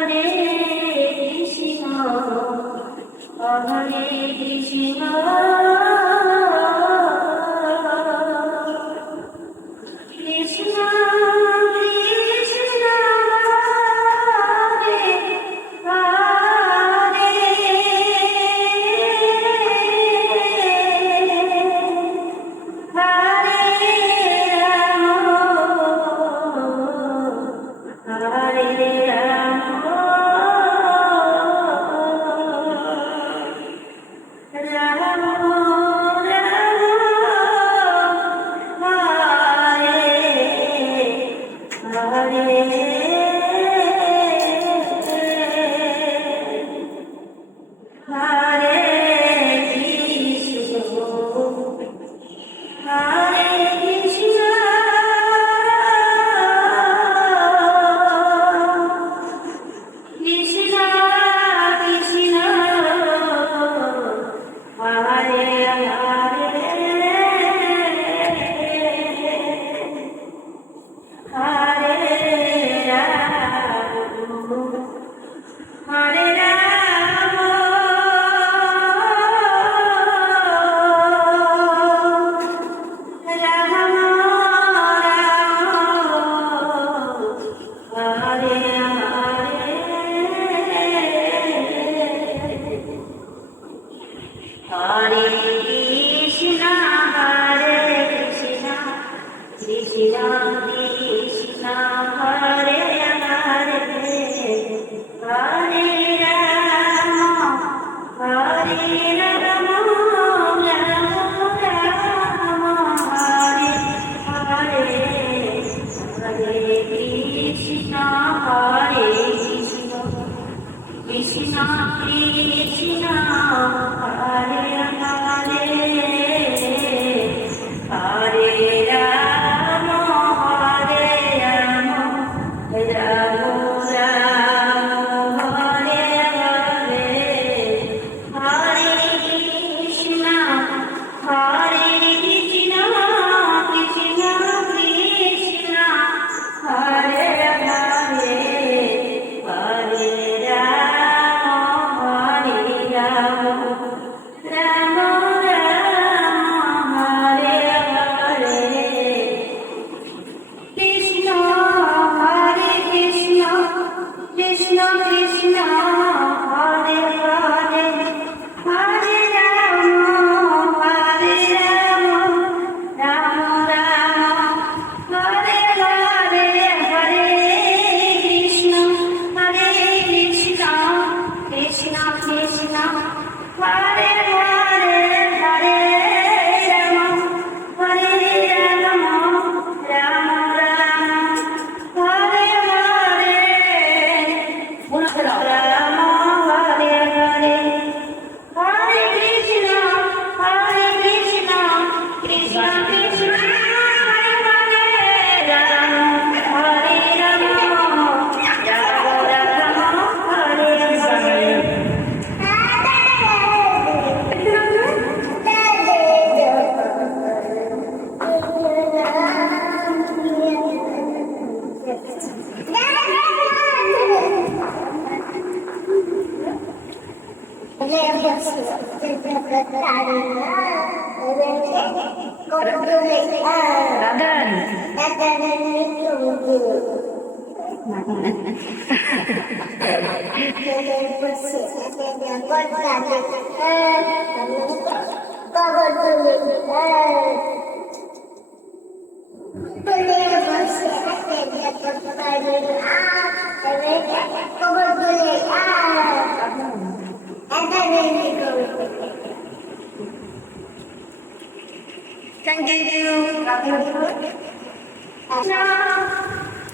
Thank you.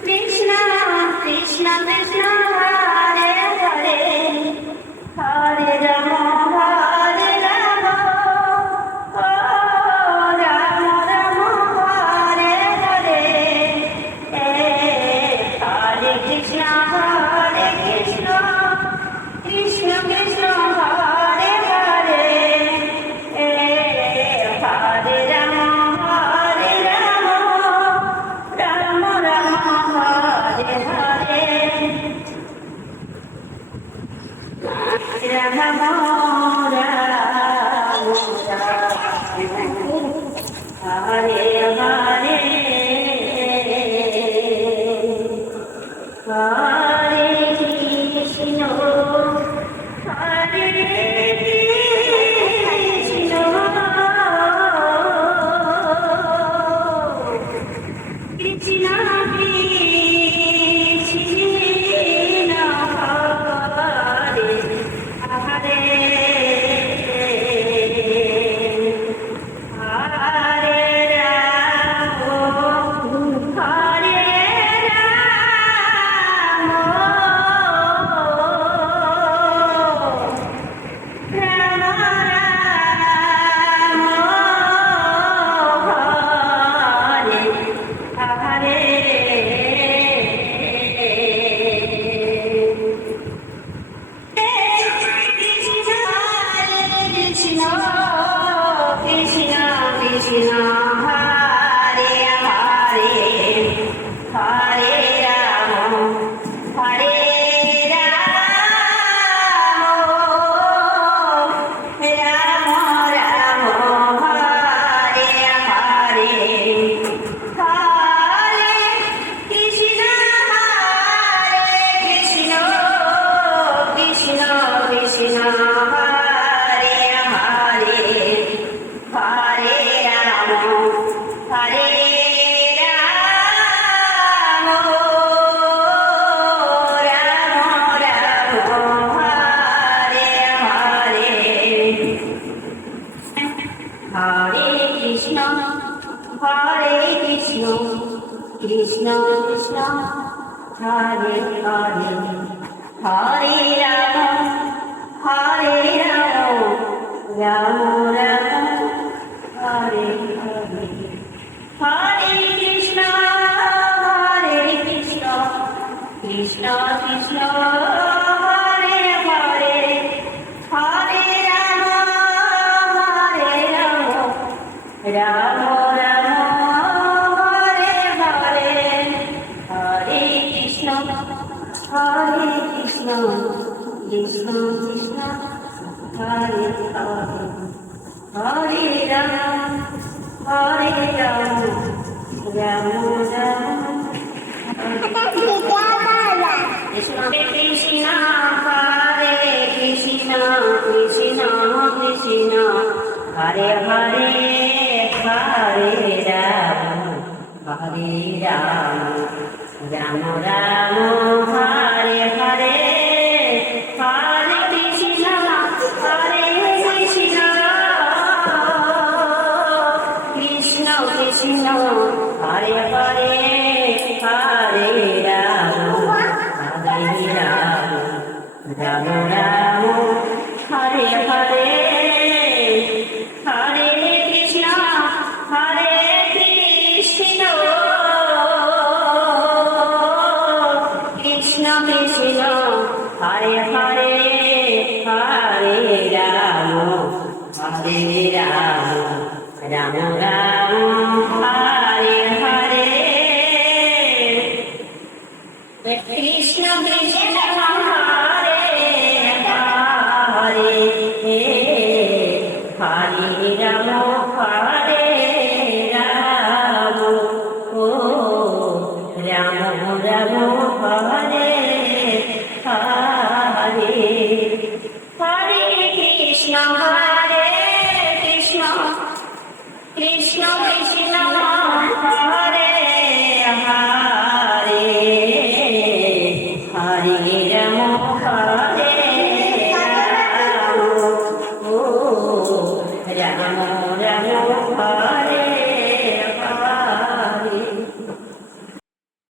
Krishna, Krishna, Krishna, Hare Hare, Hare Rama, Hare Rama, Rama Rama, Hare Hare, Hare Krishna, Hare Krishna, Krishna Krishna, Hare Hare, Hare Rama, Hare Rama, Rama Ram Hare Hare Hare Krishna Hare Krishna Krishna Krishna Hare Hare Hare Ram Hare Ram Ram Ram Hare Krishna Krishna Krishna Hare Hare Hare Ram Hare Ram Ram Ram Hare Hare Hare Krishna Krishna Krishna Hare Hare Hare Ram Hare Ram Ram Ram Hare Hare Hare Krishna Krishna Krishna Hare Hare Hare Ram Ram Ram Hare Hare Hare Krishna Krishna Krishna Hare Hare Hare Ram Ram Ram Hare Hare Hare Krishna Krishna Krishna Hare Hare Hare Ram Ram Ram Krishna Krishna Hare Krishna Krishna Krishna Hare Hare Hare Ram Ram Ram Hare Hare Hare Krishna Krishna Krishna Hare Hare Hare Ram Ram Ram Hare Hare Hare Krishna Krishna Krishna Hare Hare Hare Ram Ram Ram Hare Hare Krishna Krishna Hare Hare Hare Ram O Ram Ram Hare Hare Hare Krishna Krishna Krishna Krishna Hare Hare Hare Ram O Ram